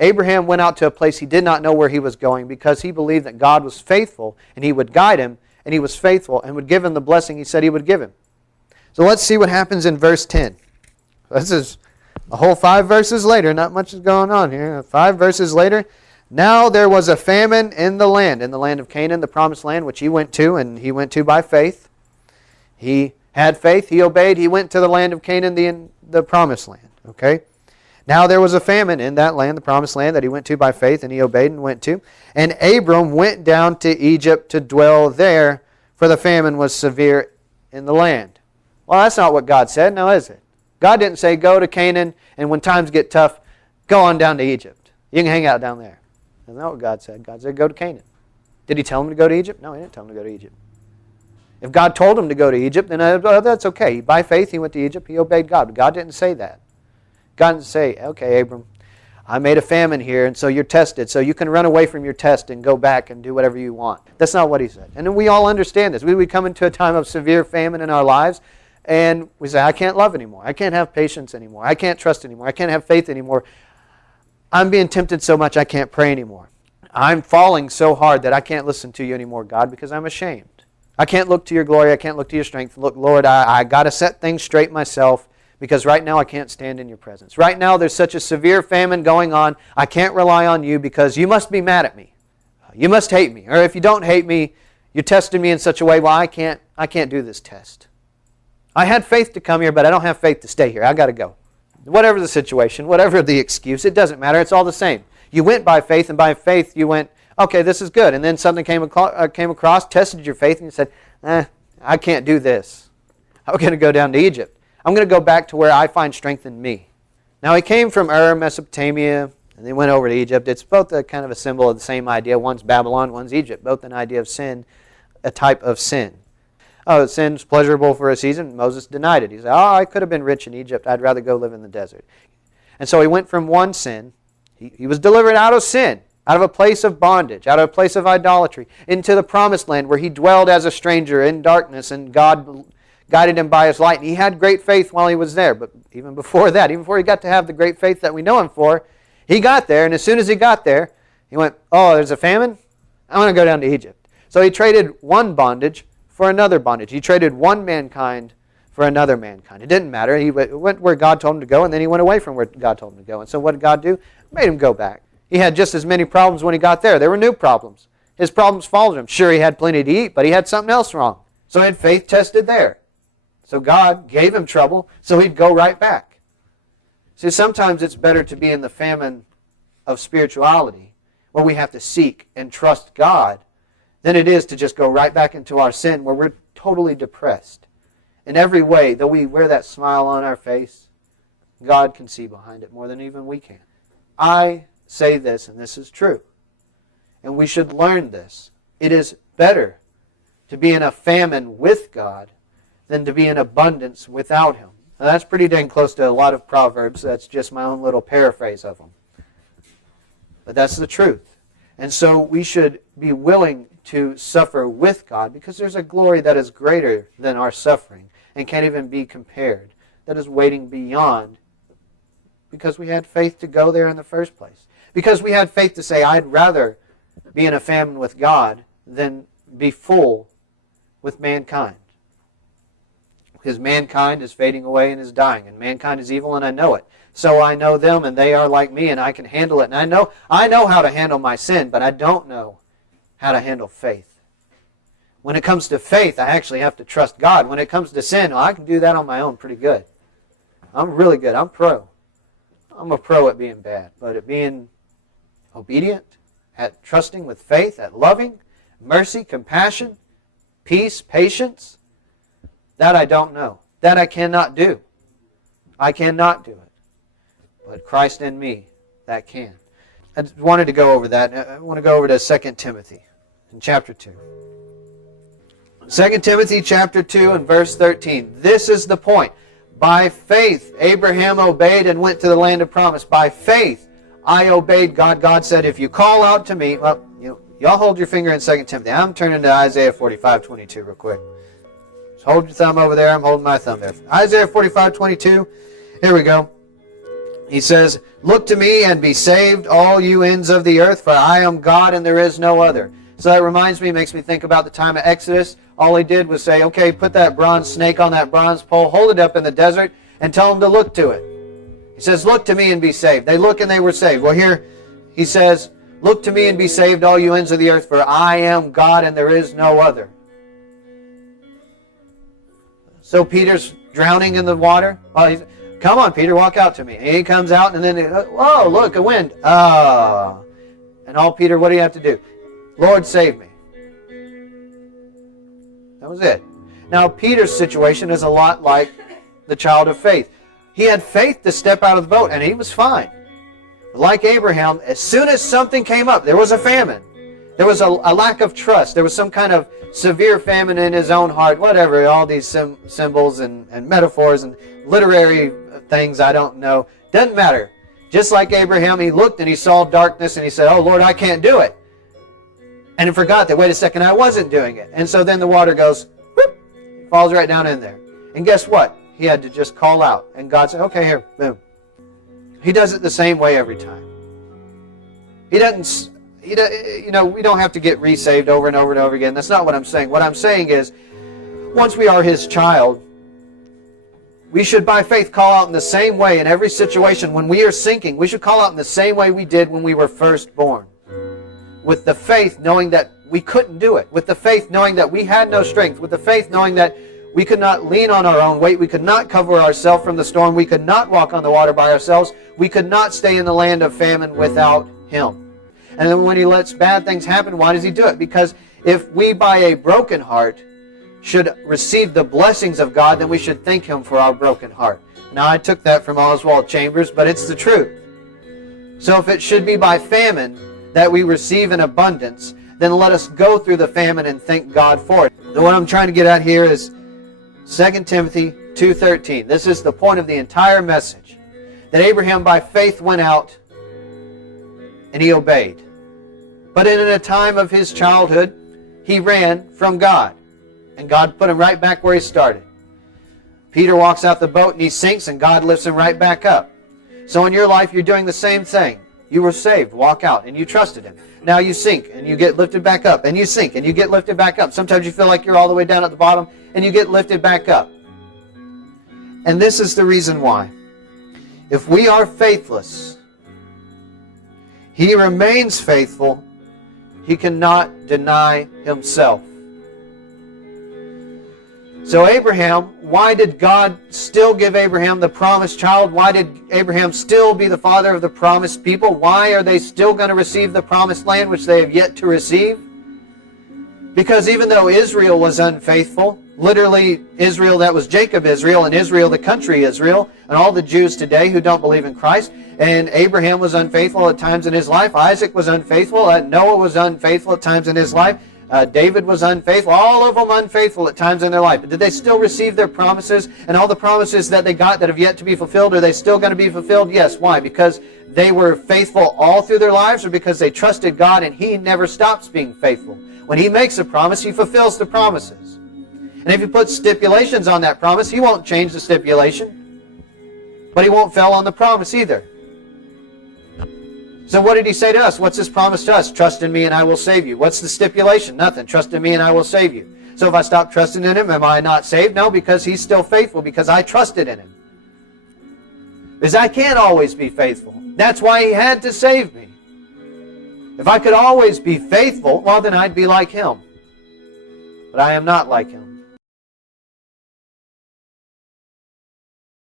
Abraham went out to a place he did not know where he was going because he believed that God was faithful and He would guide him, and He was faithful and would give him the blessing He said He would give him. So let's see what happens in verse 10. This is a whole 5 verses later. Not much is going on here. 5 verses later. Now there was a famine in the land of Canaan, the promised land, which he went to, and he went to by faith. He had faith, he obeyed, he went to the land of Canaan, the promised land. Okay? Now there was a famine in that land, the promised land, that he went to by faith, and he obeyed and went to. And Abram went down to Egypt to dwell there, for the famine was severe in the land. Well, that's not what God said, now is it? God didn't say, go to Canaan, and when times get tough, go on down to Egypt. You can hang out down there. That's not what God said. God said, go to Canaan. Did He tell him to go to Egypt? No, He didn't tell him to go to Egypt. If God told him to go to Egypt, then that's okay. By faith, he went to Egypt. He obeyed God. But God didn't say that. God didn't say, okay, Abram, I made a famine here, and so you're tested, so you can run away from your test and go back and do whatever you want. That's not what He said. And we all understand this. We come into a time of severe famine in our lives, and we say, I can't love anymore. I can't have patience anymore. I can't trust anymore. I can't have faith anymore. I'm being tempted so much I can't pray anymore. I'm falling so hard that I can't listen to You anymore, God, because I'm ashamed. I can't look to Your glory. I can't look to Your strength. Look, Lord, I got to set things straight myself because right now I can't stand in Your presence. Right now there's such a severe famine going on. I can't rely on You because You must be mad at me. You must hate me. Or if You don't hate me, You tested me in such a way, well, I can't do this test. I had faith to come here, but I don't have faith to stay here. I got to go. Whatever the situation, whatever the excuse, it doesn't matter. It's all the same. You went by faith, and by faith you went, okay, this is good. And then something came across, tested your faith, and you said, I can't do this. I'm going to go down to Egypt. I'm going to go back to where I find strength in me. Now he came from Mesopotamia, and they went over to Egypt. It's both a kind of a symbol of the same idea. One's Babylon, one's Egypt. Both an idea of sin, a type of sin. Oh, sin's pleasurable for a season. Moses denied it. He said, I could have been rich in Egypt. I'd rather go live in the desert. And so he went from one sin. He was delivered out of sin, out of a place of bondage, out of a place of idolatry, into the promised land where he dwelled as a stranger in darkness, and God guided him by His light. And he had great faith while he was there. But even before that, even before he got to have the great faith that we know him for, he got there, and as soon as he got there, he went, oh, there's a famine? I'm going to go down to Egypt. So he traded one bondage for another bondage. He traded one mankind for another mankind. It didn't matter. He went where God told him to go, and then he went away from where God told him to go. And so what did God do? Made him go back. He had just as many problems when he got there. There were new problems. His problems followed him. Sure, he had plenty to eat, but he had something else wrong. So he had faith tested there. So God gave him trouble, so he'd go right back. See, sometimes it's better to be in the famine of spirituality, where we have to seek and trust God, than it is to just go right back into our sin where we're totally depressed. In every way, though we wear that smile on our face, God can see behind it more than even we can. I say this, and this is true, and we should learn this. It is better to be in a famine with God than to be in abundance without Him. Now, that's pretty dang close to a lot of Proverbs. That's just my own little paraphrase of them. But that's the truth. And so we should be willing to suffer with God because there's a glory that is greater than our suffering and can't even be compared, that is waiting beyond, because we had faith to go there in the first place. Because we had faith to say, I'd rather be in a famine with God than be full with mankind. Because mankind is fading away and is dying, and mankind is evil, and I know it. So I know them, and they are like me, and I can handle it. And I know how to handle my sin, but I don't know how to handle faith. When it comes to faith, I actually have to trust God. When it comes to sin, well, I can do that on my own pretty good. I'm really good. I'm pro. I'm a pro at being bad, but at being obedient, at trusting with faith, at loving, mercy, compassion, peace, patience, that I don't know. That I cannot do. I cannot do it. But Christ in me, that can. I wanted to go over that. I want to go over to 2 Timothy in chapter 2. 2 Timothy chapter 2 and verse 13. This is the point. By faith, Abraham obeyed and went to the land of promise. By faith, I obeyed God. God said, if you call out to me, well, y'all hold your finger in 2 Timothy. I'm turning to Isaiah 45:22 real quick. Just hold your thumb over there. I'm holding my thumb there. Isaiah 45:22. Here we go. He says, "Look to me and be saved, all you ends of the earth, for I am God and there is no other." So that reminds me, makes me think about the time of Exodus. All he did was say, okay, put that bronze snake on that bronze pole, hold it up in the desert, and tell them to look to it. He says, "Look to me and be saved." They look and they were saved. Well, here he says, "Look to me and be saved, all you ends of the earth, for I am God and there is no other." So Peter's drowning in the water. Oh, "Come on, Peter, walk out to me." And he comes out, and then, "Whoa, look, a wind." And all Peter, what do you have to do? "Lord, save me." That was it. Now, Peter's situation is a lot like the child of faith. He had faith to step out of the boat, and he was fine. Like Abraham, as soon as something came up, there was a famine. There was a lack of trust. There was some kind of severe famine in his own heart, whatever, all these symbols and metaphors and literary things, I don't know. Doesn't matter. Just like Abraham, he looked and he saw darkness and he said, "Oh, Lord, I can't do it." And he forgot that, wait a second, I wasn't doing it. And so then the water goes, whoop, falls right down in there. And guess what? He had to just call out. And God said, "Okay, here, boom." He does it the same way every time. We don't have to get resaved over and over and over again. That's not what I'm saying. What I'm saying is, once we are His child, we should by faith call out in the same way in every situation. When we are sinking, we should call out in the same way we did when we were first born. With the faith knowing that we couldn't do it. With the faith knowing that we had no strength. With the faith knowing that we could not lean on our own weight. We could not cover ourselves from the storm. We could not walk on the water by ourselves. We could not stay in the land of famine without Him. And then when He lets bad things happen, why does He do it? Because if we by a broken heart should receive the blessings of God, then we should thank Him for our broken heart. Now, I took that from Oswald Chambers, but it's the truth. So if it should be by famine that we receive in abundance, then let us go through the famine and thank God for it. And what I'm trying to get at here is 2 Timothy 2:13. This is the point of the entire message. That Abraham by faith went out and he obeyed. But in a time of his childhood, he ran from God. And God put him right back where he started. Peter walks out the boat and he sinks, and God lifts him right back up. So in your life, you're doing the same thing. You were saved, walk out, and you trusted Him. Now you sink, and you get lifted back up, and you sink, and you get lifted back up. Sometimes you feel like you're all the way down at the bottom, and you get lifted back up. And this is the reason why. If we are faithless, He remains faithful. He cannot deny Himself. So Abraham, why did God still give Abraham the promised child? Why did Abraham still be the father of the promised people? Why are they still going to receive the promised land which they have yet to receive? Because even though Israel was unfaithful, literally Israel, that was Jacob Israel, and Israel the country Israel, and all the Jews today who don't believe in Christ, and Abraham was unfaithful at times in his life, Isaac was unfaithful, Noah was unfaithful at times in his life, David was unfaithful, all of them unfaithful at times in their life. But did they still receive their promises? And all the promises that they got that have yet to be fulfilled, are they still going to be fulfilled? Yes. Why? Because they were faithful all through their lives, or because they trusted God and He never stops being faithful? When He makes a promise, He fulfills the promises. And if He puts stipulations on that promise, He won't change the stipulation. But He won't fail on the promise either. So what did He say to us? What's His promise to us? Trust in me and I will save you. What's the stipulation? Nothing. Trust in me and I will save you. So if I stop trusting in Him, am I not saved? No, because He's still faithful, because I trusted in Him. Because I can't always be faithful. That's why He had to save me. If I could always be faithful, well, then I'd be like Him. But I am not like Him.